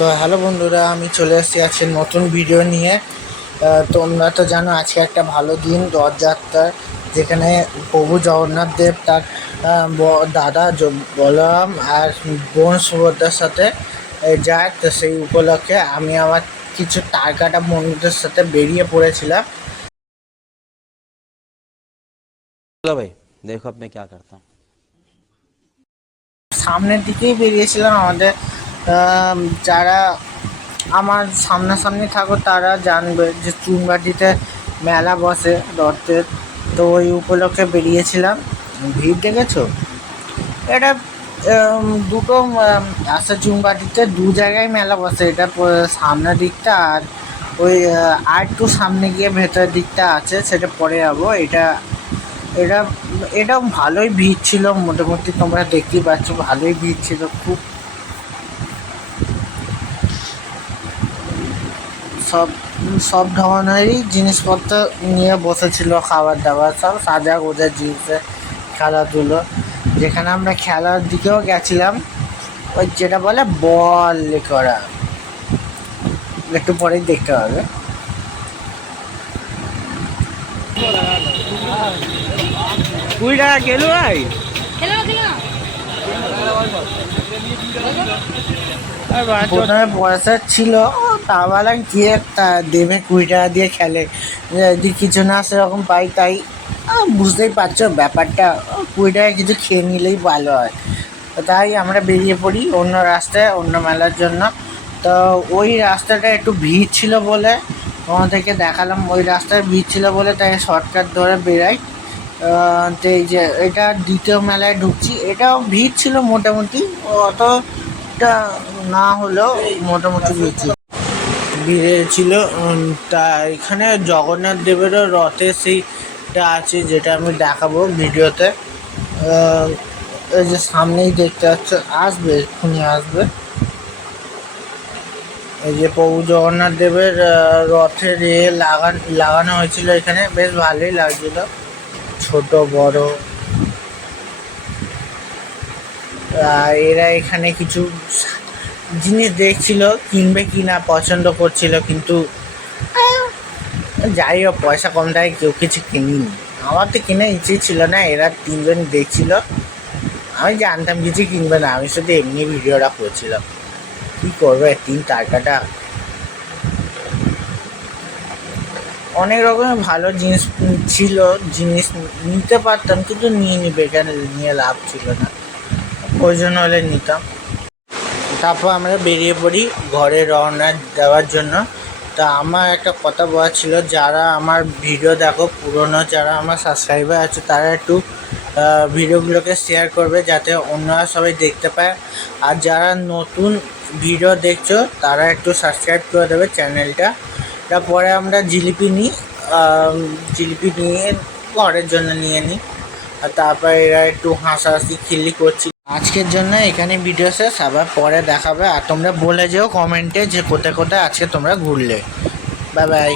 তো হ্যালো বন্ধুরা, আমি চলে এসেছি আজকে নতুন ভিডিও নিয়ে। তোমরা তো জানো আজকে একটা ভালো দিন, রথযাত্রা, যেখানে প্রভু জগন্নাথ দেব তার দাদা বলরাম আর বোন সুভদ্রার সাথে যায়। তো সেই উপলক্ষে আমি আমার কিছু টারকাটা বন্ধুদের সাথে বেরিয়ে পড়েছিলাম। चलो भाई देखो अब मैं क्या करता हूँ। সামনের দিকেই বেরিয়েছিলাম। আমাদের যারা আমার সামনাসামনি থাকো তারা জানবে যে চুনবাটিতে মেলা বসে রথের। তো ওই উপলক্ষে বেরিয়েছিলাম। ভিড় দেখেছো? এটা দুটো আচ্ছা, চুনবাটিতে দু জায়গায় মেলা বসে। এটা সামনের দিকটা আর ওই আর একটু সামনে গিয়ে ভেতরের দিকটা আছে, সেটা পরে যাবো। এটা এটা এটা ভালোই ভিড় ছিল, মোটামুটি তোমরা দেখতেই পাচ্ছ, ভালোই ভিড় ছিল। খুব সব সব ধরনেরই জিনিসপত্র নিয়ে বসেছিল, খাবার দাবার সব সাজা গোজা জিনিসে, খেলাধুলো। যেখানে আমরা খেলার দিকেও গেছিলাম, ওই যেটা বলে বল করা, একটু পরেই দেখতে হবে। 20 টাকা খেলো ভাই। প্রথমে পয়সা ছিল, তা বললাম কি একটা দেবে 20 টাকা দিয়ে খেলে, যদি কিছু না সেরকম পাই তাই। বুঝতেই পারছো ব্যাপারটা, 20 টাকা কিছু খেয়ে নিলেই ভালো হয়। তাই আমরা বেরিয়ে পড়ি অন্য রাস্তায়, অন্য মেলার জন্য। তো ওই রাস্তাটা একটু ভিড় ছিল বলে আমাদেরকে দেখালাম, ওই রাস্তায় ভিড় ছিল বলে তাই শর্টকাট ধরে বেরাই। তো এই যে এটা দ্বিতীয় মেলায় ঢুকছি, এটাও ভিড় ছিল মোটামুটি, অতটা না হলেও মোটামুটি ভিড় ছিল। ভিড়ে ছিল। তা এখানে জগন্নাথ দেবেরও রথের সেইটা আছে, যেটা আমি দেখাবো ভিডিওতে। এই যে সামনেই দেখতে পাচ্ছ, আসবে এক্ষুনি আসবে। এই যে প্রভু জগন্নাথ দেবের রথের লাগানো হয়েছিল এখানে, বেশ ভালোই লাগছিল, ছোট বড়। এরা এখানে কিছু জিনিস দেখছিল, কিনবে কি না পছন্দ করছিল, কিন্তু যাই হোক পয়সা কম থাকে কেউ কিছু কিনিনি। আমার তো কেনার ইচ্ছে ছিল না, এরা তিনজন দেখছিল, আমি জানতাম কিছু কিনবে না, আমি শুধু এমনি ভিডিওটা করছিলাম। কী করবে, 3 টাকাটা। অনেক রকমের ভালো জিনিস ছিল, জিনিস নিতে পারতাম কিন্তু নিয়ে নিবে, এখানে নিয়ে লাভ ছিল না, প্রয়োজন হলে নিতাম। তারপর আমরা বেরিয়ে পড়ি ঘরে রওনা দেওয়ার জন্য। তা আমার একটা কথা বলা ছিল, যারা আমার ভিডিও দেখো, পুরনো যারা আমার সাবস্ক্রাইবার আছে, তারা একটু ভিডিওগুলোকে শেয়ার করবে যাতে অন্যরা সবাই দেখতে পায়। আর যারা নতুন ভিডিও দেখছো তারা একটু সাবস্ক্রাইব করে দেবে চ্যানেলটা। তারপরে আমরা জিলিপি নিই, জিলিপি নিয়ে ঘরের জন্য নিয়ে নিই। আর তারপরে এরা একটু হাসাহাসি খিল্লি করছি। আজকের জন্য এখানে ভিডিও শেষ, আবার পরে দেখাবে। আর তোমরা বলে যেও কমেন্টে যে কোথায় কোথায় আজকে তোমরা ঘুরলে। Bye bye.